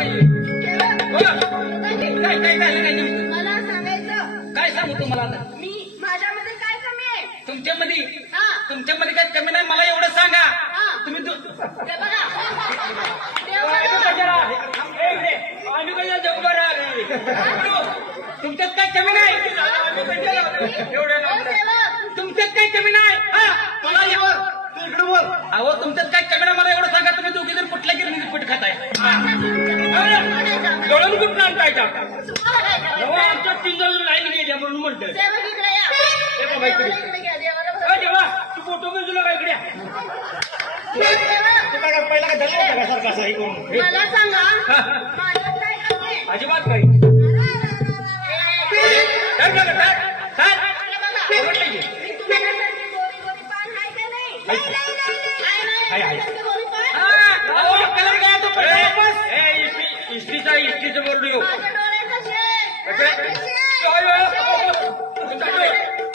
काय काय झालं नाही नेमकं? मला सांगायचं काय सांगू तुम्हाला आता? मी माझ्यामध्ये काय कमी आहे तुमच्यामध्ये हा तुमच्यामध्ये काय कमी नाही मला एवढं सांगा. हा तुम्ही ते बघा आम्ही कशा जगभर आले तुमच्यात काय कमी नाही. तुमच्यात काही कमी नाही. मला अहो तुमच्यात काय कमी नाही मला एवढं सांगा. तुम्ही दोघी जण कुठल्या गिरणीचं पीठ खाताय? दळण कुठं आणताय का? आमच्या 3 जण लाईन गेल्या म्हणून म्हणतोय. देवा तू फोटो घेऊन तुला काय इकडे पहिला काय धरला होता का सारखा असा हे करून? मला सांगा माझ्यात काय कमी आहे? अजिबात काही मी तुमच्यासारखी गोरी गोरी पान आहे का नाही? आहे ना? तुमच्यासारखी गोरी पान? इस्त्रीचं बोर्ड येऊ माझ्या डोळ्याचं शेक.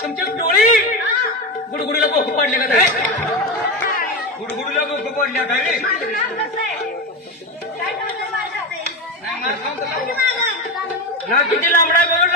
तुमच्या डोळी गुडगुडीला बोख पडले का काय? गुडगुडीला बोख पडल्या काय रे? माझं नाव कसं आहे? काय करतो माझ्या? ना किती लांबडा बघ